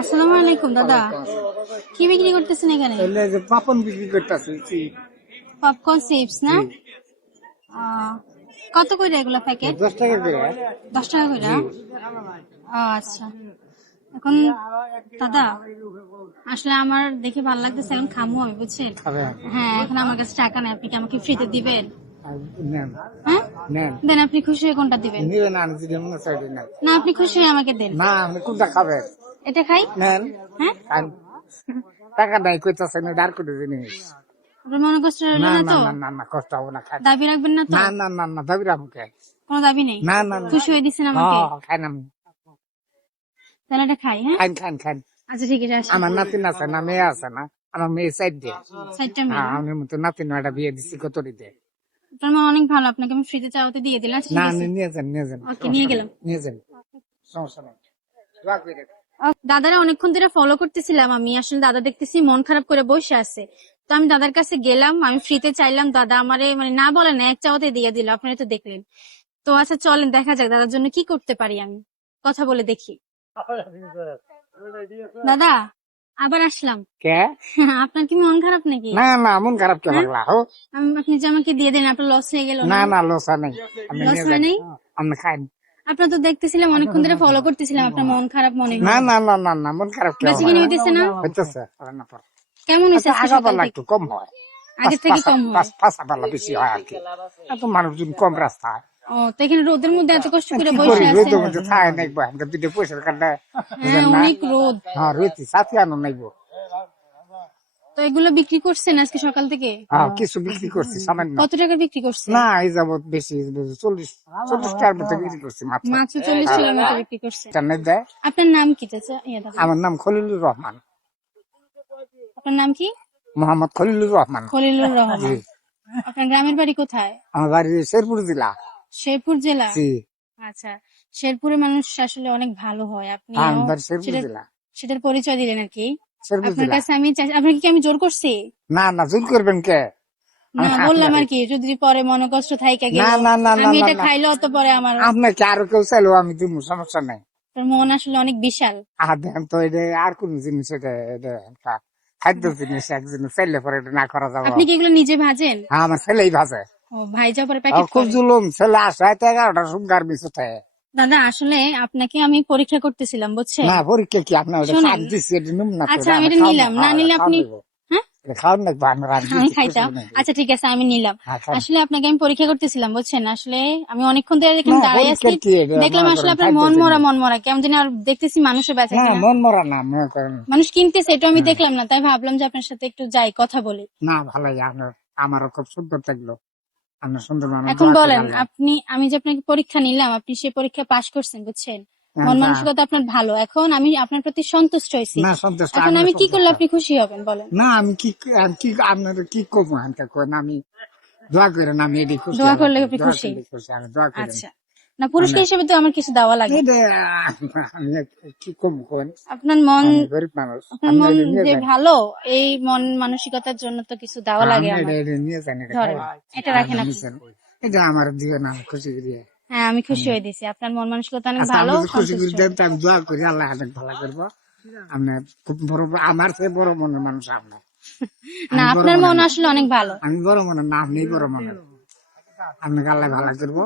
আসসালামু আলাইকুম দাদা। কি বিক্রি করতেছেন এখানে? এলে যে পাপন বিক্রি করতেছে পপকর্ন চিপস না? আহ, কত করে এগুলো প্যাকেট? 10 টাকা করে। 10 টাকা করে? আচ্ছা। এখন দাদা আসলে আমার দেখে ভালো লাগতেছে, এখন খামু আমি, বুঝছেন? খাবেন? হ্যাঁ, এখন আমার কাছে টাকা নেই, আপনি কি আমাকে ফ্রিতে দিবেন? আর নেন হ্যাঁ নেন দেন, আপনি খুশি হয়ে কোনটা দিবেন? নিবেন না যদি মনে চাই নেন। না, আপনি খুশি হয়ে আমাকে দেন। না আপনি কোনটা খাবেন? এটা খাই। নেন। হ্যাঁ, খান। টাকা নাই কইতাছেন ডার করে জিনিস। আপনার মনে কষ্ট না রইলো না না তো? না না না কষ্ট হবে না খান। দাবি রাখবেন না তো? না না না না দাবি রাখুকে। কোনো দাবি নেই? না না না খুশি হয়ে দিচ্ছেন আমাকে? খান আমি তাহলে এটা খাই। হ্যাঁ, খান খান খান। আচ্ছা ঠিক আছে, আসি। আমার নাতিন আছে না মেয়ে আছে না? আমার মেয়ে সাইড দিয়ে। 4টা মেয়ে? হ্যাঁ আমি মতো নাতিন একটা বিয়ে দিচ্ছি কতরিতে। আপনার মা অনেক ভালো, আপনাকে আমি ফ্রিতে চাওয়াতে দিয়ে দিলাম। আচ্ছা, না ঠিক আছে। নিয়ে যান নিয়ে যান। ওকে, নিয়ে গেলাম। নিয়ে যান সমস্যা নেই। দোয়া করে। দাদারা অনেকক্ষণ ধরে ফলো করতেছিলাম আমি, আসলে দাদা দেখতেছি মন খারাপ করে বসে আছে। তো আমি দাদার কাছে গেলাম, আমি ফ্রিতে চাইলাম, দাদা আমারে মানে না বলে না, এক চাওয়াতে দিয়ে দিল। আপনারা তো দেখলেন। তো আচ্ছা চলেন দেখা যাক দাদার জন্য কি করতে পারি, আমি কথা বলে দেখি। দাদা আবার আসলাম। কে? আপনার কি মন খারাপ নাকি? না না মন খারাপ কে হ্যাঁ? পাগলা হো? আপনি যে আমাকে দিয়ে দেন, আপনার লস হয়ে গেল না না? না লসা নেই। আপনি লস নিয়ে হয় যান। নাই? আপনি খান। আপনার তো দেখতেছিলাম অনেকক্ষণ ধরে ফলো করতেছিলাম, আপনার মন খারাপ মনে না হয়। না না না না মন খারাপ কে বেশি কিনে হইতেছে না? হইতেছে? কেমন হয়েছে আজকে আগা সকাল পাল্লা থেকে? একটু কম হয়। আগের থেকে কম হয়? পাঁচা পাল্লা বেশি হয় আর কি। এত মানুষজন কম রাস্তায়। ও, তো এখানে রোদের মধ্যে এত কষ্ট করে কি বসে করি আছেন? রোদের মধ্যে থাকে নাইবো আমাকে দুটো পয়সার কাটলে হ্যাঁ, অনেক রোদ। হ্যাঁ রয়েছি সাথে আনো নাইবো। তো এগুলো বিক্রি করছেন আজকে সকাল থেকে? হ্যাঁ কিছু বিক্রি করছি সামান্য। কত টাকা বিক্রি করছেন? না এই যাবত বেশি 40 টাকার মতো বিক্রি করছি মাত্র। মাত্র 40 টাকার মতো বিক্রি করছেন? এটা নেই দেয়। আপনার নাম কি চাচা? দাদা, আমার নাম খলিলুর রহমান। আপনার নাম কি? মোহাম্মদ খলিলুর রহমান। খলিলুর জি। রহমান। আপনার গ্রামের বাড়ি কোথায়? আমার বাড়ি শেরপুর জেলা। শেরপুর জেলা? জি। আচ্ছা, শেরপুরের মানুষ আসলে অনেক ভালো হয়, আপনি আমার বাড়ি শেরপুর জেলা। সেটার পরিচয় দিলেন আর কি। শেরপুর আপনার জেলা। কাছে আমি আপনাকে কি আমি জোর করছি? না না জোর করবেন কে? না, বললাম আর কি, যদি পরে মনে কষ্ট থাইকা গেল, না না না না আমি না এটা না। খাইলেও তো পরে আমার আপনাকে আরো কেউ চাইলেও আমি দিব সমস্যা নাই। তোর মন আসলে অনেক বিশাল। আর দেখেন তো এটা আর কোন জিনিস এটা খাদ্য জিনিস এক জিনিস চাইলে পরে এটা না করা যাবে। আপনি কি এগুলো নিজে ভাজেন? হ্যাঁ আমার ছেলেই ভাজে। ও, ভাই যা পরে প্যাকেট খুব করে? জুলুম ছেলে আসে 11টার সুগার মিশতে। দাদা আসলে আপনাকে আমি পরীক্ষা করতেছিলাম, বুঝছেন? না পরীক্ষা কি আপনার ওটা শোনেন। সাত দিচ্ছি এটা নিম না। আচ্ছা, আমি এটা নিলাম, না নিলে আপনি হ্যাঁ খাওয়ান নাকবো আমরা আমি খাইতাম। আচ্ছা ঠিক আছে, আমি নিলাম। আসলে আপনাকে আমি পরীক্ষা করতেছিলাম, বুঝছেন? আসলে আমি অনেকক্ষণ ধরে দেখলাম দাঁড়িয়ে আছি, দেখলাম আসলে আপনার মন মরা কেমন জানি, আর দেখতেছি মানুষের বেচা না কিনা, মন মরা না মনে করেন। মানুষ কিনতেছে, এটা আমি দেখলাম না, তাই ভাবলাম যে আপনার সাথে একটু যাই কথা বলি। না ভালোই আপনার আমারও খুব সুন্দর থাকলো। আপনার সুন্দর মানুষ। এখন বলেন আপনি, আমি যে আপনাকে পরীক্ষা নিলাম, আপনি সেই পরীক্ষা পাশ করছেন, বুঝছেন? মন মানসিকতা আপনার ভালো, এখন আমি আপনার প্রতি সন্তুষ্ট হয়েছি। না সন্তুষ্ট। এখন আমি কি করলে আপনি খুশি হবেন বলেন? না আমি কি আপনার কি করবো আমি দোয়া করেন আমি এটি খুশি। দোয়া করলে আপনি খুশি? আমি দোয়া করি। আচ্ছা, না পুরস্কার হিসেবে তো আমার কিছু দেওয়া লাগে। আমি কি করবো কোন? আপনার মন, গরিব মানুষ। আপনার মন যে ভালো, এই মন মানসিকতার জন্য তো কিছু দেওয়া লাগে আমার। নিয়ে যান ধরেন, এটা রাখেন আপনি। এটা আমার দিবেন আমি খুশি করি। হ্যাঁ, আমি খুশি হয়ে দিছি, আপনার মন মানসিকতা অনেক ভালো। খুশি করি দেন আমি দোয়া করি আল্লাহ অনেক ভালো করবো। আপনার খুব বড় আমার চেয়ে বড় মনের মানুষ আপনার। না, আপনার মন আসলে অনেক ভালো। আমি বড় মনের না, আপনি বড় মনের। আপনাকে আল্লাহ ভালো করবো।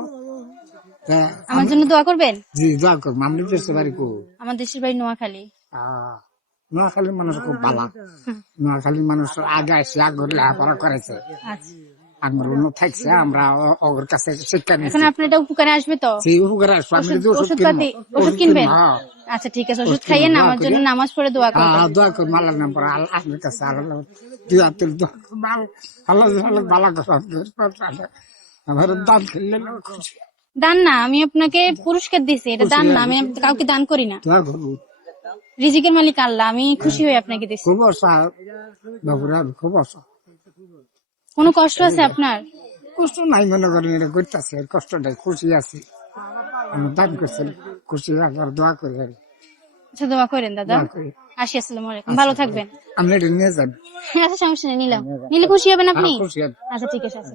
আমার জন্য দোয়া করবেন? জি দোয়া করবো। আপনি দেশের বাড়ি কো? আমার দেশের বাড়ি নোয়াখালী। নোয়াখালীর মানুষ খুব ভালো। নোয়াখালীর মানুষ আগে এসে আগে লেখাপড়া করেছে। আচ্ছা, আমরা উন্নত থাকছে, আমরা ওর কাছে শিক্ষা নিচ্ছি। এখন আপনার এটা উপকারে আসবে তো? সেই উপকারে আসবো। আমি যদি ওষুধ কিনবো। ওষুধ কিনবেন? আচ্ছা ঠিক আছে, ওষুধ খাইয়ে না, আমার জন্য নামাজ পড়ে দোয়া করবেন। দোয়া করি আল্লাহর নাম পড়ে আপনার কাছে আল্লাহ দুই হাত তুলে দোয়া করবো। আল্লাহ ভালো কথা আমার দান খেললে খুশি। দান না, আমি আপনাকে পুরস্কার দিছি, এটা দান না, আমি কাউকে দান করি না। দোয়া করবো। রিজিকের মালিক আল্লাহ, আমি খুশি হয়ে আপনাকে দিছি। খুব অসা বাবুরা খুব অসা। কোনো কষ্ট আছে আপনার? কষ্ট নাই মনে করেন, এটা করতেছে কষ্ট নাই, খুশি আছি। আমি দান করছেন খুশি একবার দোয়া করি। আচ্ছা, দোয়া করেন দাদা। আসি, আসসালামু আলাইকুম, ভালো থাকবেন। আপনি এটা নিয়ে যান। আচ্ছা সমস্যা নেই, নিলাম, নিলে খুশি হবেন আপনি? খুশি। আচ্ছা ঠিক আছে, আচ্ছা।